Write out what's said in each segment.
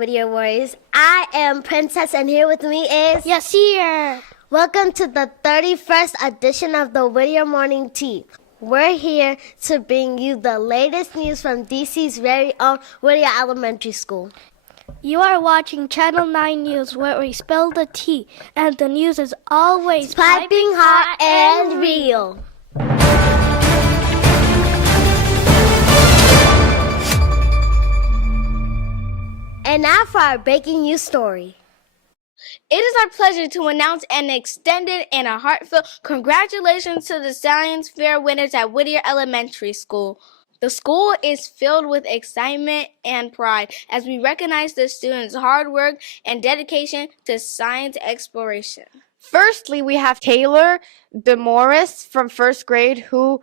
Whittier Warriors. I am Princess, and here with me is Whittier. Welcome to the 31st edition of the Whittier Morning Tea. We're here to bring you the latest news from DC's very own Whittier Elementary School. You are watching Channel 9 News, where we spill the tea, and the news is always Piping hot and real. And now for our breaking news story. It is our pleasure to announce an extended and a heartfelt congratulations to the Science Fair winners at Whittier Elementary School. The school is filled with excitement and pride as we recognize the students' hard work and dedication to science exploration. Firstly, we have Taylor DeMorris from first grade who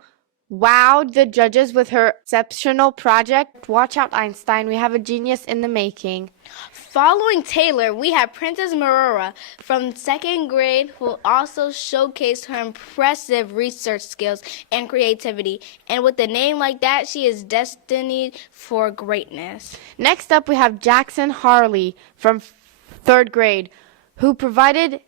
wowed the judges with her exceptional project. Watch out, Einstein. We have a genius in the making. Following Taylor, we have Princess Marora from second grade who also showcased her impressive research skills and creativity. And with a name like that, she is destined for greatness. Next up, we have Jackson Harley from third grade who provided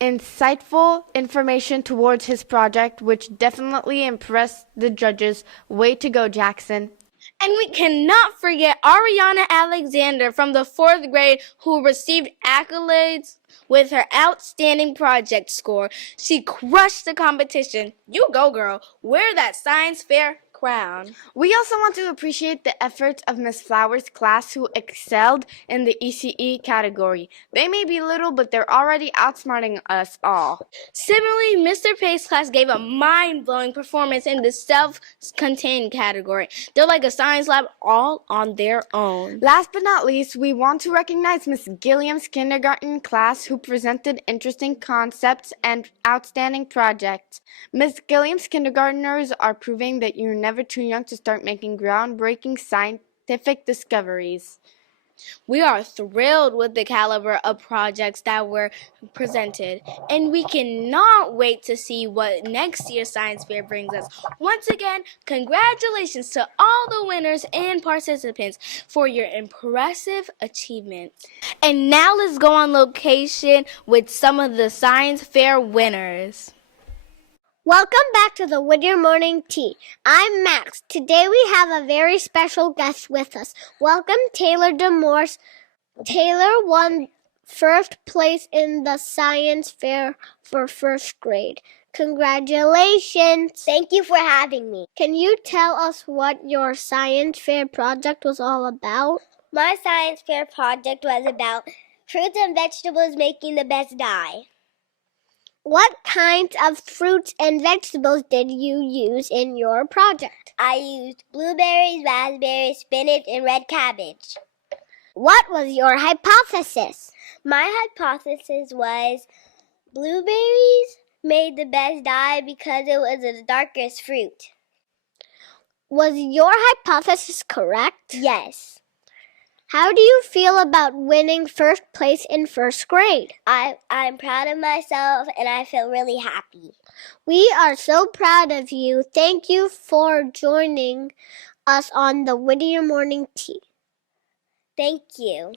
insightful information towards his project, which definitely impressed the judges. Way to go, Jackson. And we cannot forget Ariana Alexander from the fourth grade who received accolades with her outstanding project score. She crushed the competition. You go, girl. Wear that science fair crown. We also want to appreciate the efforts of Miss Flowers' class who excelled in the ECE category. They may be little, but they're already outsmarting us all. Similarly, Mr. Pace's class gave a mind-blowing performance in the self-contained category. They're like a science lab all on their own. Last but not least, we want to recognize Miss Gilliam's kindergarten class who presented interesting concepts and outstanding projects. Miss Gilliam's kindergartners are proving that you're never too young to start making groundbreaking scientific discoveries. We are thrilled with the caliber of projects that were presented, and we cannot wait to see what next year's science fair brings us. Once again, congratulations to all the winners and participants for your impressive achievements. And now let's go on location with some of the science fair winners. Welcome back to the Whittier Morning Tea. I'm Max. Today we have a very special guest with us. Welcome Taylor DeMorris. Taylor won first place in the science fair for first grade. Congratulations. Thank you for having me. Can you tell us what your science fair project was all about? My science fair project was about fruits and vegetables making the best dye. What kinds of fruits and vegetables did you use in your project? I used blueberries, raspberries, spinach, and red cabbage. What was your hypothesis? My hypothesis was blueberries made the best dye because it was the darkest fruit. Was your hypothesis correct? Yes. How do you feel about winning first place in first grade? I'm proud of myself and I feel really happy. We are so proud of you. Thank you for joining us on the Whittier Morning Tea. Thank you.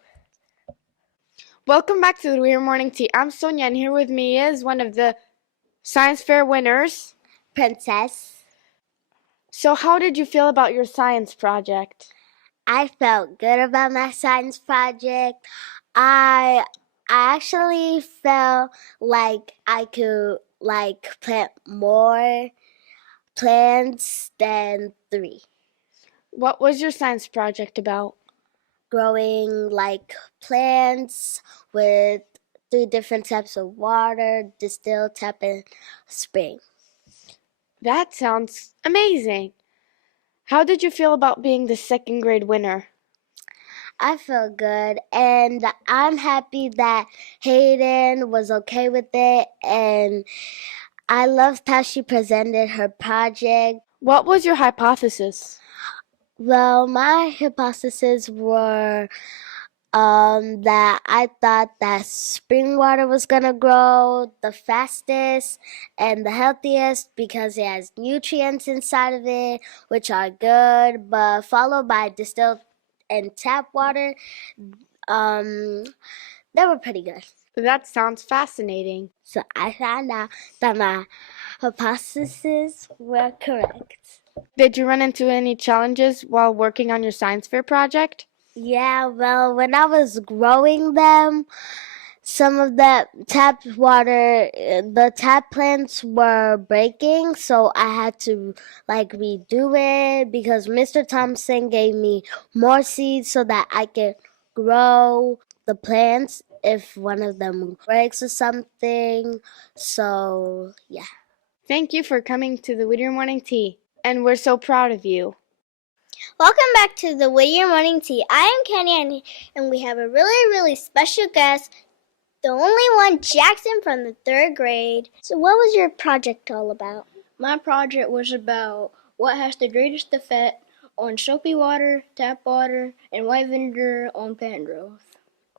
Welcome back to the Whittier Morning Tea. I'm Sonia, and here with me is one of the science fair winners, Princess. So how did you feel about your science project? I felt good about my science project. I actually felt like I could plant more plants than 3. What was your science project about? Growing plants with 3 different types of water, distilled, tap, and spring. That sounds amazing. How did you feel about being the second grade winner? I feel good, and I'm happy that Hayden was okay with it, and I loved how she presented her project. What was your hypothesis? Well, my hypotheses were that I thought that spring water was going to grow the fastest and the healthiest because it has nutrients inside of it, which are good, but followed by distilled and tap water. They were pretty good. That sounds fascinating. So I found out that my hypotheses were correct. Did you run into any challenges while working on your science fair project? Yeah, well, when I was growing them, some of the tap plants were breaking, so I had to redo it because Mr. Thompson gave me more seeds so that I could grow the plants if one of them breaks or something. So, yeah. Thank you for coming to the Whittier Morning Tea, and we're so proud of you. Welcome back to the Whittier Morning Tea. I am Kenny, and we have a really, really special guest, the only one, Jackson, from the 3rd grade. So what was your project all about? My project was about what has the greatest effect on soapy water, tap water, and white vinegar on plant growth.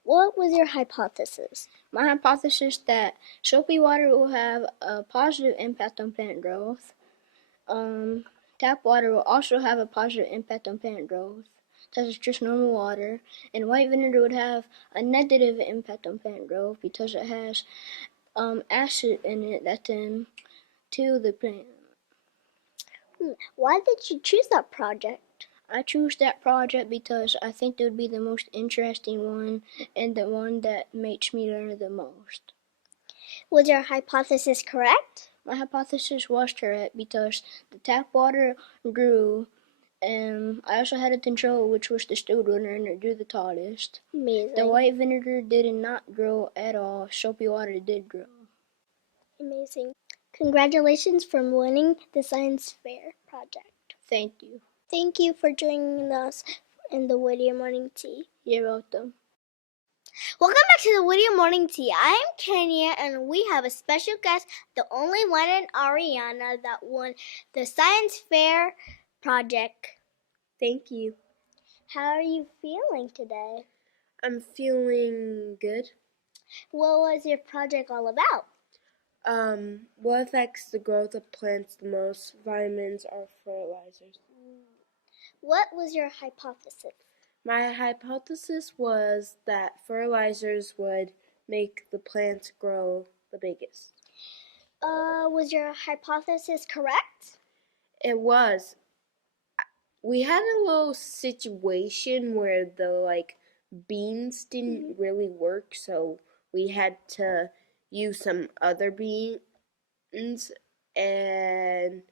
What was your hypothesis? My hypothesis that soapy water will have a positive impact on plant growth. Tap water will also have a positive impact on plant growth, because it's just normal water. And white vinegar would have a negative impact on plant growth because it has acid in it that can kill the plant. Why did you choose that project? I chose that project because I think it would be the most interesting one and the one that makes me learn the most. Was your hypothesis correct? My hypothesis was correct because the tap water grew, and I also had a control, which was the stewed one, and it grew the tallest. Amazing. The white vinegar did not grow at all. Soapy water did grow. Amazing. Congratulations for winning the science fair project. Thank you. Thank you for joining us in the Whittier Morning Tea. You're welcome. Welcome back to the Whittier Morning Tea. I am Kenya, and we have a special guest, the only one in Ariana that won the science fair project. Thank you. How are you feeling today? I'm feeling good. What was your project all about? What affects the growth of plants the most? Vitamins or fertilizers? What was your hypothesis? My hypothesis was that fertilizers would make the plants grow the biggest. Was your hypothesis correct? It was. We had a little situation where the beans didn't really work, so we had to use some other beans, and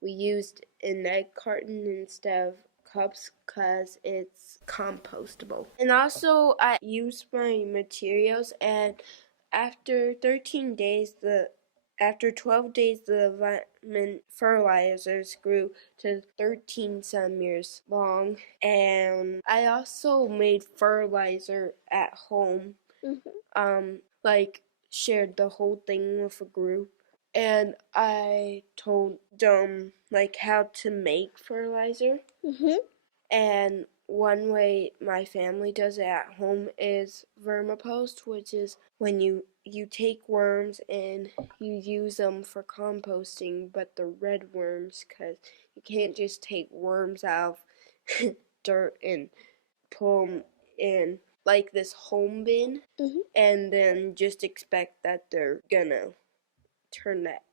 we used an egg carton instead of cups because it's compostable. And also I used my materials, and after 12 days the vitamin fertilizers grew to 13 centimeters long. And I also made fertilizer at home. Shared the whole thing with a group. And I told them how to make fertilizer. And one way my family does it at home is vermicompost, which is when you take worms and you use them for composting, but the red worms, because you can't just take worms out of dirt and pull them in this home bin and then just expect that they're gonna turn that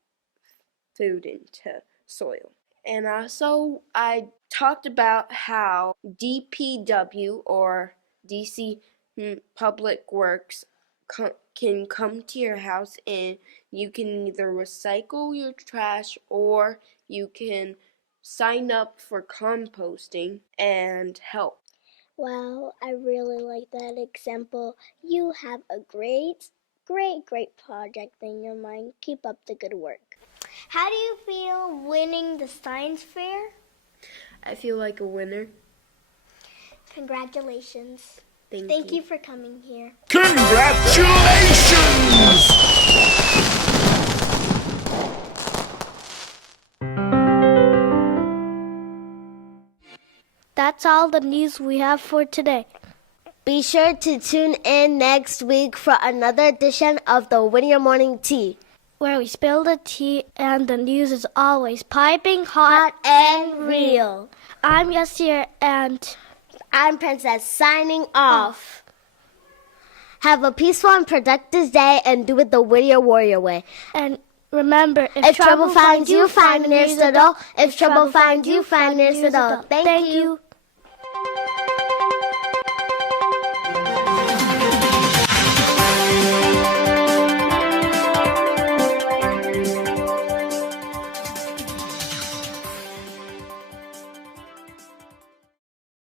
food into soil. And also I talked about how DPW or DC Public Works can come to your house, and you can either recycle your trash or you can sign up for composting and help. Well, I really like that example. You have a great project in your mind. Keep up the good work. How do you feel winning the science fair? I feel like a winner. Congratulations. Thank you for coming here. Congratulations! That's all the news we have for today. Be sure to tune in next week for another edition of the Whittier Morning Tea, where we spill the tea and the news is always piping hot and real. I'm Whittier, and I'm Princess signing off. Have a peaceful and productive day and do it the Whittier Warrior way. And remember, If trouble finds you, find nearest adult. If trouble finds you, find nearest adult. Thank you.